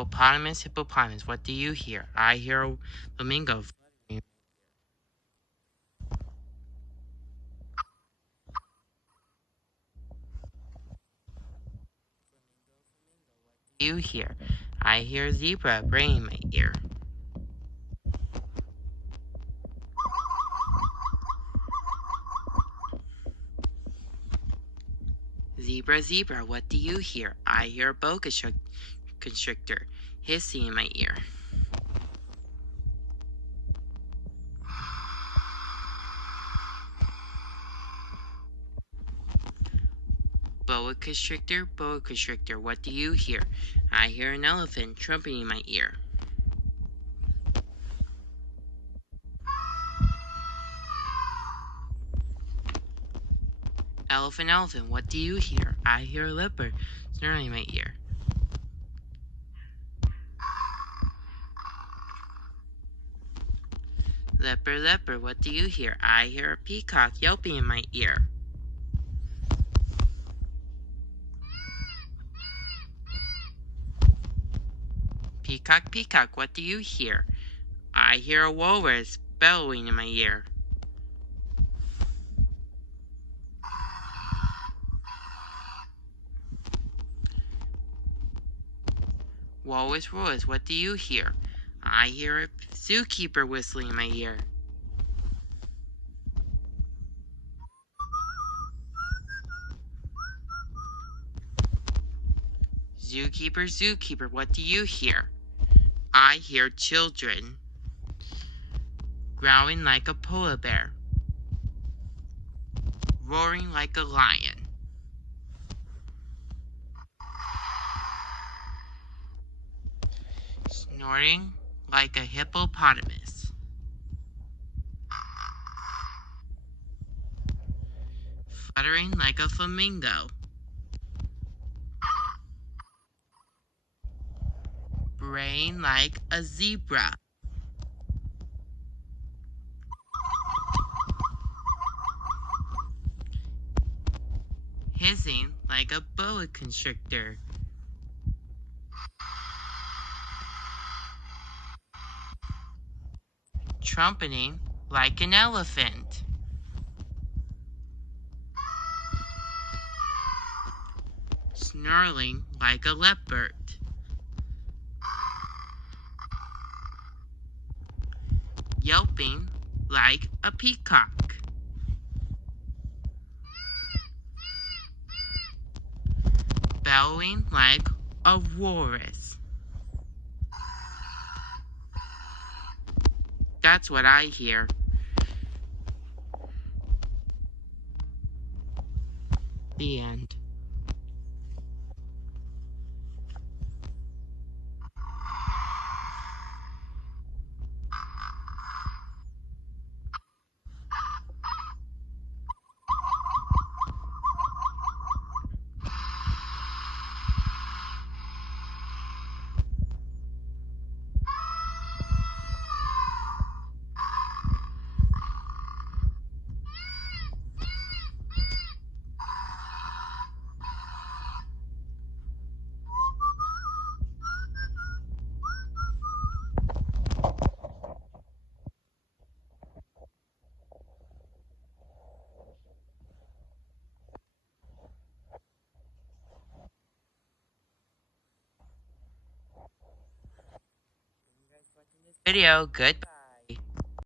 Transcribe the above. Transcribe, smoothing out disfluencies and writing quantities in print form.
Hippopotamus, hippopotamus, what do you hear? I hear a flamingo fluttering. What do you hear? I hear a zebra braying in my ear. Zebra, zebra, what do you hear? I hear a boa constrictor hissing in my ear. Boa constrictor, what do you hear? I hear an elephant trumpeting in my ear. Elephant, elephant, what do you hear? I hear a leopard snarling in my ear. Leopard, leopard, what do you hear? I hear a peacock yelping in my ear. Peacock, peacock, what do you hear? I hear a walrus bellowing in my ear. Walrus, walrus, what do you hear? I hear a zookeeper whistling in my ear. Zookeeper, zookeeper, what do you hear? I hear children growling like a polar bear, roaring like a lion, snorting like a hippopotamus, fluttering like a flamingo, braying like a zebra, hissing like a boa constrictor, trumpeting like an elephant, snarling like a leopard, yelping like a peacock, bellowing like a walrus. That's what I hear. The end. Video. Goodbye.